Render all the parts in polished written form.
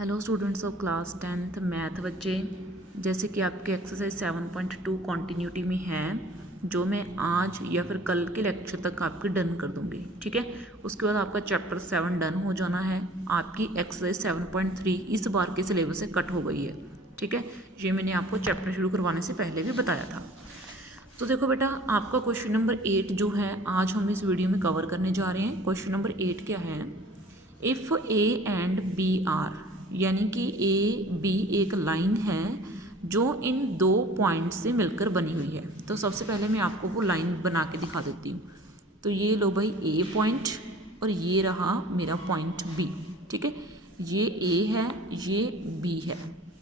Hello students of class 10th math बच्चे, जैसे कि आपके एक्सरसाइज 7.2 कॉन्टीन्यूटी में है जो मैं आज या फिर कल के लेक्चर तक आपकी डन कर दूंगी। ठीक है, उसके बाद आपका चैप्टर 7 डन हो जाना है। आपकी एक्सरसाइज 7.3 इस बार के सिलेबस से कट हो गई है। ठीक है, ये मैंने आपको चैप्टर शुरू करवाने से पहले भी बताया था। तो देखो बेटा, आपका क्वेश्चन नंबर 8 जो है आज हम इस वीडियो में कवर करने जा रहे हैं। क्वेश्चन नंबर 8 क्या है? If A and B are, यानी कि ए बी एक लाइन है जो इन दो पॉइंट से मिलकर बनी हुई है। तो सबसे पहले मैं आपको वो लाइन बना के दिखा देती हूँ। तो ये लो भाई ए पॉइंट और ये रहा मेरा पॉइंट बी। ठीक है, ये ए है, ये बी है।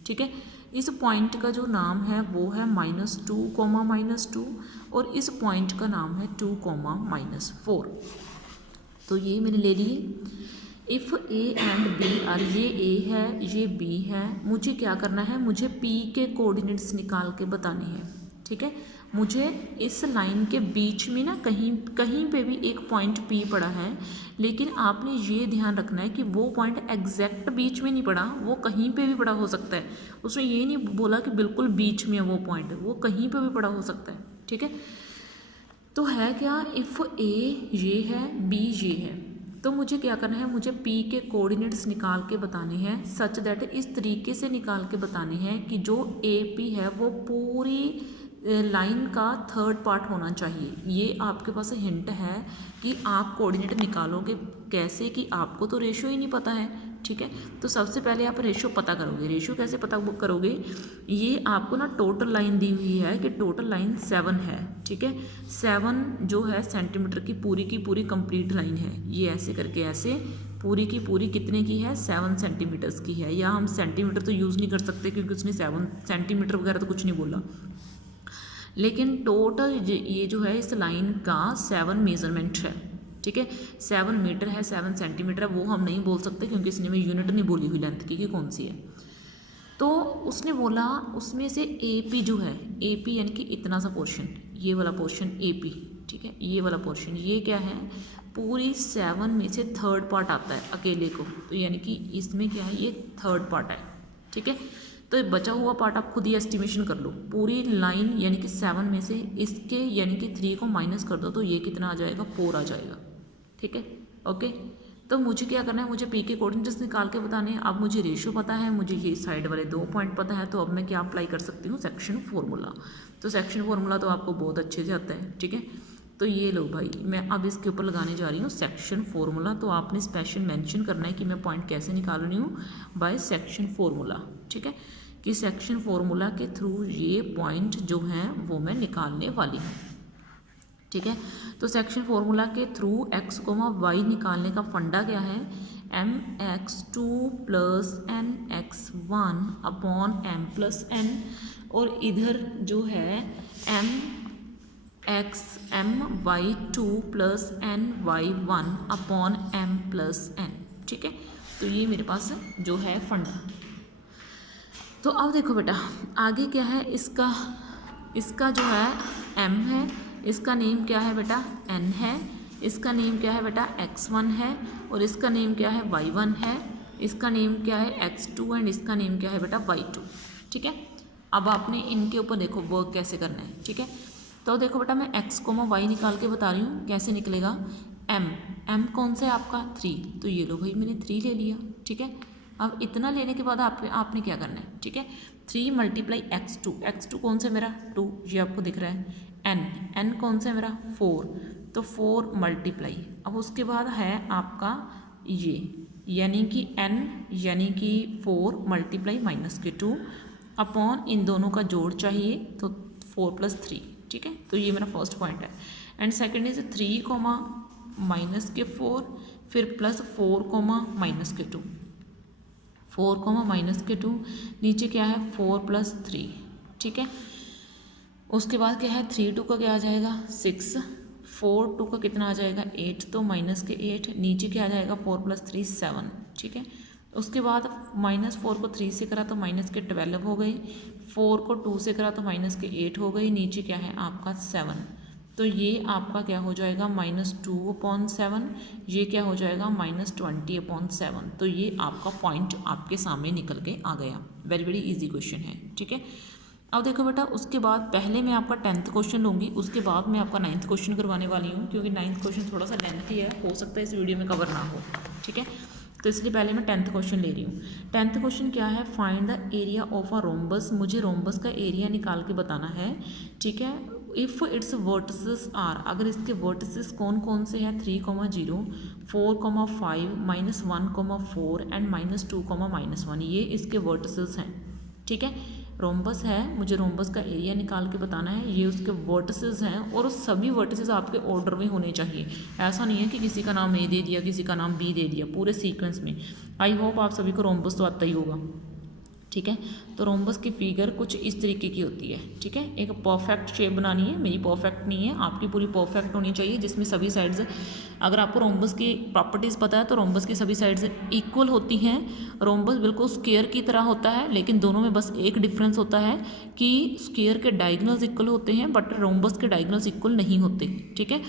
ठीक है, इस पॉइंट का जो नाम है वो है -2, -2 और इस पॉइंट का नाम है 2, -4। तो ये मैंने ले ली। If A and B are, ये ए है, ये बी है। मुझे क्या करना है? मुझे पी के कोऑर्डिनेट्स निकाल के बताने हैं। ठीक है, मुझे इस लाइन के बीच में ना कहीं कहीं पे भी एक पॉइंट पी पड़ा है, लेकिन आपने ये ध्यान रखना है कि वो पॉइंट एग्जैक्ट बीच में नहीं पड़ा, वो कहीं पे भी पड़ा हो सकता है। उसमें ये नहीं बोला कि बिल्कुल बीच में है वो पॉइंट, वो कहीं पे भी पड़ा हो सकता है। ठीक है, तो है क्या? इफ़ ए ये है, बी ये है, तो मुझे क्या करना है? मुझे पी के कोऑर्डिनेट्स निकाल के बताने हैं, सच दैट इस तरीके से निकाल के बताने हैं कि जो ए पी है वो पूरी लाइन का थर्ड पार्ट होना चाहिए। ये आपके पास हिंट है कि आप कोऑर्डिनेट निकालोगे कैसे, कि आपको तो रेशियो ही नहीं पता है। ठीक है, तो सबसे पहले आप रेशियो पता करोगे। रेशियो कैसे पता करोगे? ये आपको ना टोटल लाइन दी हुई है कि टोटल लाइन 7 है। ठीक है, 7 जो है सेंटीमीटर की पूरी कंप्लीट लाइन है। ये ऐसे करके ऐसे पूरी की पूरी कितने की है? 7 सेंटीमीटर्स की है। या हम सेंटीमीटर तो यूज़ नहीं कर सकते क्योंकि उसने 7 सेंटीमीटर वगैरह तो कुछ नहीं बोला, लेकिन टोटल ये जो है इस लाइन का 7 मेजरमेंट है। ठीक है, 7 मीटर है, 7 सेंटीमीटर है, वो हम नहीं बोल सकते क्योंकि इसने में यूनिट नहीं बोली हुई लेंथ की कि कौन सी है। तो उसने बोला उसमें से ए पी जो है, ए पी यानी कि इतना सा पोर्शन, ये वाला पोर्शन ए पी। ठीक है, ये वाला पोर्शन ये क्या है? पूरी 7 में से थर्ड पार्ट आता है अकेले को, तो यानी कि इसमें क्या है? ये थर्ड पार्ट है। ठीक है, तो बचा हुआ पार्ट आप खुद ही एस्टिमेशन कर लो। पूरी लाइन यानी कि 7 में से इसके यानी कि 3 को माइनस कर दो तो ये कितना आ जाएगा? 4 आ जाएगा। ठीक है, ओके। तो मुझे क्या करना है? मुझे पी के कोऑर्डिनेट्स निकाल के बताने हैं। अब मुझे रेशियो पता है, मुझे ये साइड वाले 2 पॉइंट पता है, तो अब मैं क्या अप्लाई कर सकती हूँ? Section formula. तो सेक्शन फार्मूला तो आपको बहुत अच्छे से आता है। ठीक है, तो ये लो भाई, मैं अब इसके ऊपर लगाने जा रही हूँ सेक्शन फार्मूला। तो आपने स्पेशल मेंशन करना है कि मैं पॉइंट कैसे निकाल रही हूँ? By section formula. ठीक है, कि सेक्शन फार्मूला के थ्रू ये पॉइंट जो हैं वो मैं निकालने वाली हूँ। ठीक है, तो सेक्शन फार्मूला के थ्रू x, y निकालने का फंडा क्या है? mx2 plus nx1 upon m plus n, और इधर जो है my2 plus ny1 upon m plus n। ठीक है, तो ये मेरे पास जो है फंडा। तो अब देखो बेटा, आगे क्या है? इसका जो है m है, इसका नेम क्या है बेटा? n है, इसका नेम क्या है बेटा? x1 है, और इसका नेम क्या है? y1 है, इसका नेम क्या है? x2 एंड इसका नेम क्या है बेटा? y2। ठीक है, अब आपने इनके ऊपर देखो वर्क कैसे करना है। ठीक है, तो देखो बेटा, मैं x, y निकाल के बता रही हूँ कैसे निकलेगा। m कौन सा है आपका? 3, तो ये लो भाई मैंने 3 ले लिया। ठीक है, अब इतना लेने के बाद आपने क्या करना है? ठीक है, 3 मल्टीप्लाई x2 कौन सा मेरा? 2, ये आपको दिख रहा है। n कौन सा है मेरा? 4, तो 4 मल्टीप्लाई, अब उसके बाद है आपका ये, यानी कि n यानी कि 4 मल्टीप्लाई -2 अपॉन इन दोनों का जोड़ चाहिए, तो 4 + 3। ठीक है, तो ये मेरा फर्स्ट पॉइंट है। एंड सेकेंड इज 3, -4 फिर +4, -2, 4, -2, नीचे क्या है? 4 + 3। ठीक है, उसके बाद क्या है? 3 2 का क्या आ जाएगा? 6, 4 2 का कितना आ जाएगा? 8, तो -8, नीचे क्या आ जाएगा? 4 + 3 7। ठीक है, उसके बाद -4 को 3 से करा तो -12 हो गई, 4 को 2 से करा तो -8 हो गई, नीचे क्या है आपका? 7। तो ये आपका क्या हो जाएगा -2/7, ये क्या हो जाएगा -20/7। तो ये आपका पॉइंट आपके सामने निकल के आ गया। वेरी वेरी इजी क्वेश्चन है, ठीक है। अब देखो बेटा, उसके बाद पहले मैं आपका 10th क्वेश्चन लूँगी, उसके बाद मैं आपका 9th क्वेश्चन करवाने वाली हूँ, क्योंकि 9th क्वेश्चन थोड़ा सा लेंथी है, हो सकता है इस वीडियो में कवर ना हो, ठीक है। तो इसलिए पहले मैं 10th क्वेश्चन ले रही हूँ। 10th क्वेश्चन क्या है, find the area of a rhombus. मुझे रोम्बस का एरिया निकाल के बताना है, ठीक है। इफ़ इट्स वर्टिसेस आर, अगर इसके वर्टिसेस कौन कौन से हैं, 3,0, 4,5, -1,4 एंड -2, -1, ये इसके वर्टिसेस हैं, ठीक है। रोम्बस है, मुझे रोम्बस का एरिया निकाल के बताना है, ये उसके वर्टिसेस हैं, और सभी वर्टिसेस आपके ऑर्डर में होने चाहिए। ऐसा नहीं है कि किसी का नाम ए दे दिया, किसी का नाम बी दे दिया, पूरे सीक्वेंस में। आई होप आप सभी को रोम्बस तो आता ही होगा, ठीक है। तो रोम्बस की फिगर कुछ इस तरीके की होती है, ठीक है। एक परफेक्ट शेप बनानी है, मेरी परफेक्ट नहीं है, आपकी पूरी परफेक्ट होनी चाहिए, जिसमें सभी साइड्स, अगर आपको रोम्बस की प्रॉपर्टीज़ पता है तो रोम्बस की सभी साइड्स इक्वल होती हैं। रोम्बस बिल्कुल स्क्वायर की तरह होता है, लेकिन दोनों में बस एक डिफरेंस होता है कि स्क्वायर के डायगोनल्स इक्वल होते हैं, बट रोम्बस के डायगोनल्स इक्वल नहीं होते, ठीक है।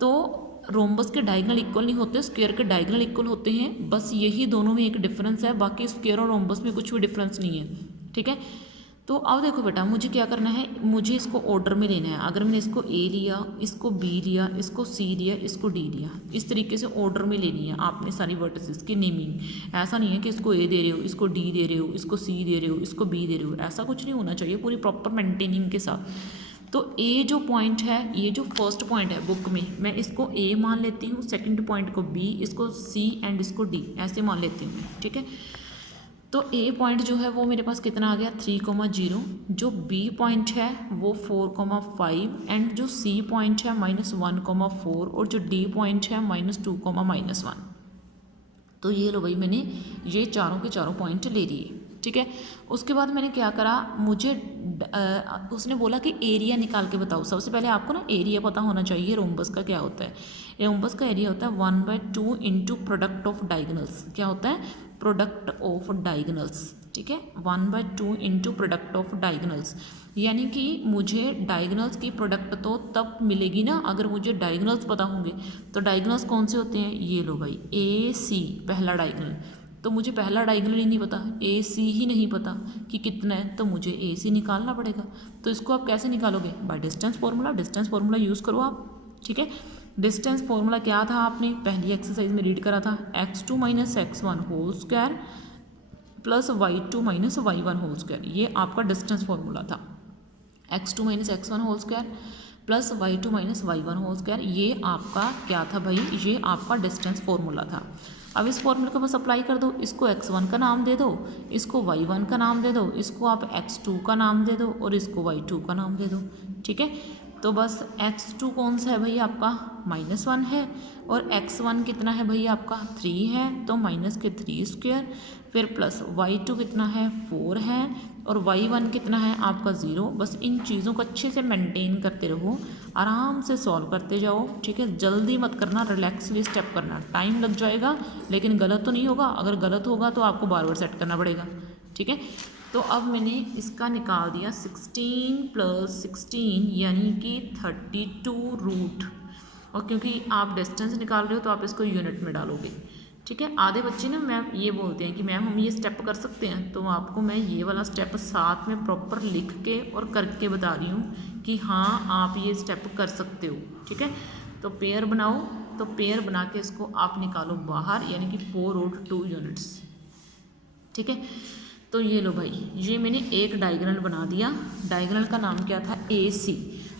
तो रोम्बस के डायगोनल इक्वल नहीं होते, स्क्वायर के डायगोनल इक्वल होते हैं, बस यही दोनों में एक डिफरेंस है, बाकी स्क्वायर और रोम्बस में कुछ भी डिफरेंस नहीं है, ठीक है। तो अब देखो बेटा, मुझे क्या करना है, मुझे इसको ऑर्डर में लेना है। अगर मैंने इसको ए लिया, इसको बी लिया, इसको सी लिया, इसको डी लिया, इस तरीके से ऑर्डर में लेनी है आपने सारी वर्टिसेस की नेमिंग। ऐसा नहीं है कि इसको ए दे रहे हो, इसको डी दे रहे हो, इसको सी दे रहे हो, इसको बी दे रहे हो, ऐसा कुछ नहीं होना चाहिए, पूरी प्रॉपर मेंटेनिंग के साथ। तो ए जो पॉइंट है, ये जो फर्स्ट पॉइंट है बुक में, मैं इसको ए मान लेती हूँ, सेकंड पॉइंट को बी, इसको सी एंड इसको डी, ऐसे मान लेती हूँ मैं, ठीक है। तो ए पॉइंट जो है वो मेरे पास कितना आ गया, 3,0, जो बी पॉइंट है वो 4,5 एंड जो सी पॉइंट है -1,4 और जो डी पॉइंट है -2, -1। तो ये लो भाई, मैंने ये चारों के चारों पॉइंट ले लिए, ठीक है। उसके बाद मैंने क्या करा, मुझे उसने बोला कि एरिया निकाल के बताओ। सबसे पहले आपको ना एरिया पता होना चाहिए रोम्बस का क्या होता है। रोम्बस का एरिया होता है 1/2 इंटू प्रोडक्ट ऑफ डायगोनल्स। क्या होता है, प्रोडक्ट ऑफ डायगोनल्स, ठीक है। 1/2 इंटू प्रोडक्ट ऑफ डायगोनल्स, यानी कि मुझे डायगोनल्स की प्रोडक्ट तो तब मिलेगी ना अगर मुझे डायगोनल्स पता होंगे। तो डायगोनल्स कौन से होते हैं, ये लो भाई, ए सी पहला डायगोनल, तो मुझे पहला डायगोनल ही नहीं पता, ए सी ही नहीं पता कि कितना है, तो मुझे ए सी निकालना पड़ेगा। तो इसको आप कैसे निकालोगे, by distance formula. Distance formula use करो आप, ठीक है। डिस्टेंस फार्मूला क्या था, आपने पहली एक्सरसाइज में रीड करा था, x2 - x1 whole square plus y2 - y1 whole square. ये आपका डिस्टेंस फार्मूला था, x2 - x1 whole square plus y2 - y1 whole square. ये आपका क्या था भाई, ये आपका डिस्टेंस फार्मूला था। अब इस फॉर्मूले को बस अप्लाई कर दो, इसको x1 का नाम दे दो, इसको y1 का नाम दे दो, इसको आप x2 का नाम दे दो और इसको y2 का नाम दे दो, ठीक है। तो बस x2 कौन सा है भाई आपका, -1 है, और x1 कितना है भाई आपका 3 है, तो -3 स्क्वायर, फिर प्लस y2 कितना है 4 है, और y1 कितना है आपका 0। बस इन चीज़ों को अच्छे से मेंटेन करते रहो, आराम से सॉल्व करते जाओ, ठीक है। जल्दी मत करना, रिलैक्सली स्टेप करना, टाइम लग जाएगा लेकिन गलत तो नहीं होगा। अगर गलत होगा तो आपको बार बार सेट करना पड़ेगा, ठीक है। तो अब मैंने इसका निकाल दिया 16 + 16 यानी कि 32 रूट, और क्योंकि आप डिस्टेंस निकाल रहे हो तो आप इसको यूनिट में डालोगे, ठीक है। आधे बच्चे ना मैम ये बोलते हैं कि मैम हम ये स्टेप कर सकते हैं, तो आपको मैं ये वाला स्टेप साथ में प्रॉपर लिख के और करके बता रही हूँ कि हाँ आप ये स्टेप कर सकते हो, ठीक है। तो पेयर बनाओ, तो पेयर बना के इसको आप निकालो बाहर, यानी कि 4√2 यूनिट्स, ठीक है। तो ये लो भाई, ये मैंने एक डायगोनल बना दिया, डायगोनल का नाम क्या था ए सी।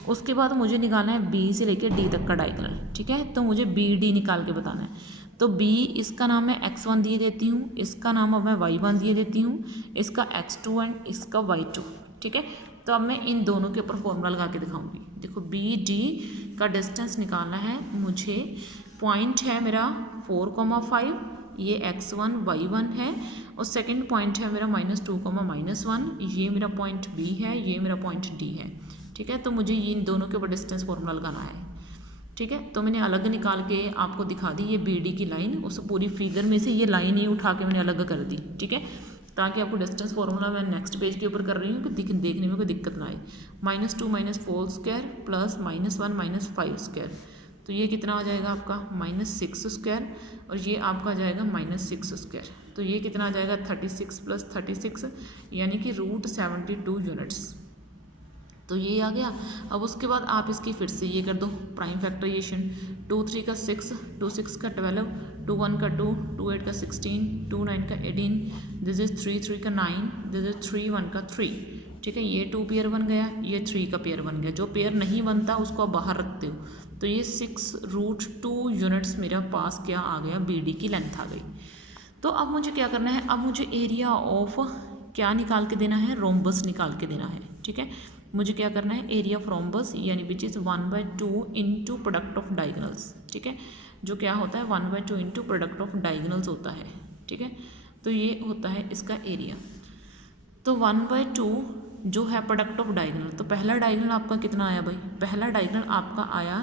उसके बाद मुझे निकालना है बी से लेकर डी तक का डायगोनल, ठीक है। तो मुझे बी डी निकाल के बताना है। तो बी, इसका नाम मैं x1 दिए देती हूँ, इसका नाम अब मैं y1 दिए देती हूँ, इसका x2 एंड इसका y2, ठीक है। तो अब मैं इन दोनों के ऊपर फॉर्मूला लगा के दिखाऊंगी। देखो बी डी का डिस्टेंस निकालना है मुझे, पॉइंट है मेरा 4,5, ये x1 y1 है, और सेकंड पॉइंट है मेरा -2, -1, ये मेरा पॉइंट बी है, ये मेरा पॉइंट डी है, ठीक है। तो मुझे इन दोनों के ऊपर डिस्टेंस फॉर्मूला लगाना है, ठीक है। तो मैंने अलग निकाल के आपको दिखा दी ये बी डी की लाइन, उस पूरी फिगर में से ये लाइन ही उठा के मैंने अलग कर दी, ठीक है। ताकि आपको डिस्टेंस फॉर्मूला मैं नेक्स्ट पेज के ऊपर कर रही हूँ कि देखने में कोई दिक्कत ना आए। -2 -4 स्क्वायर प्लस -1 -5 स्क्वायर, तो ये कितना आ जाएगा आपका -6 स्क्वायर, और ये आपका आ जाएगा -6 स्क्वायर, तो ये कितना आ जाएगा 36 + 36 यानी कि √72 यूनिट्स। तो ये आ गया। अब उसके बाद आप इसकी फिर से ये कर दो प्राइम फैक्टराइजेशन, 2 3 का 6, 2 6 का 12, 2 1 का 2, 2 8 का 16, 2 9 का 18, दिस इज 3 3 का 9, दिस इज 3 1 का 3। ठीक है, ये 2 पेयर बन गया, ये 3 का पेयर बन गया। जो पेयर नहीं बनता उसको आप बाहर रखते हो, तो ये 6√2 यूनिट्स मेरा पास क्या आ गया, BD की लेंथ आ गई। तो अब मुझे क्या करना है, अब मुझे एरिया ऑफ क्या निकाल के देना है, रोम्बस निकाल के देना है। ठीक है, मुझे क्या करना है, एरिया ऑफ रोम्बस यानी which is 1/2 into product of diagonals. ठीक है, जो क्या होता है 1/2 इंटू प्रोडक्ट ऑफ डायगोनल्स होता है। ठीक है, तो ये होता है इसका एरिया। तो 1/2 जो है प्रोडक्ट ऑफ डायगोनल, तो पहला डायगोनल आपका कितना आया भाई, पहला डायगोनल आपका आया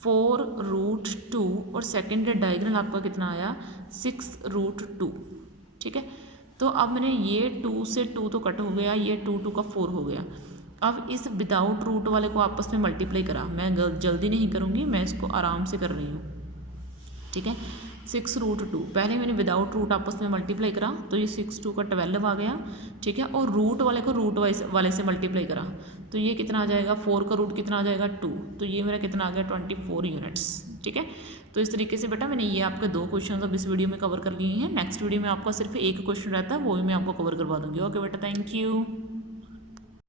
4√2 और सेकेंड डायगोनल आपका कितना आया 6√2। ठीक है, तो अब मैंने ये 2 से 2 तो कट हो गया, ये 2 2 का 4 हो गया। अब इस विदाउट रूट वाले को आपस में मल्टीप्लाई करा, मैं जल्दी नहीं करूँगी, मैं इसको आराम से कर रही हूँ। ठीक है, 6√2 पहले मैंने विदाउट रूट आपस में मल्टीप्लाई करा, तो ये 6 2 का 12 आ गया। ठीक है, और रूट वाले को रूट वाले से मल्टीप्लाई करा, तो ये कितना आ जाएगा, 4 का रूट कितना आ जाएगा 2, तो ये मेरा कितना आ गया 24 यूनिट्स। ठीक है, तो इस तरीके से बेटा मैंने ये आपके 2 क्वेश्चन अब इस वीडियो में कवर कर लिए हैं। नेक्स्ट वीडियो में आपका सिर्फ एक क्वेश्चन रहता है, वो भी मैं आपको कवर करवा दूँगी। ओके बेटा, थैंक यू।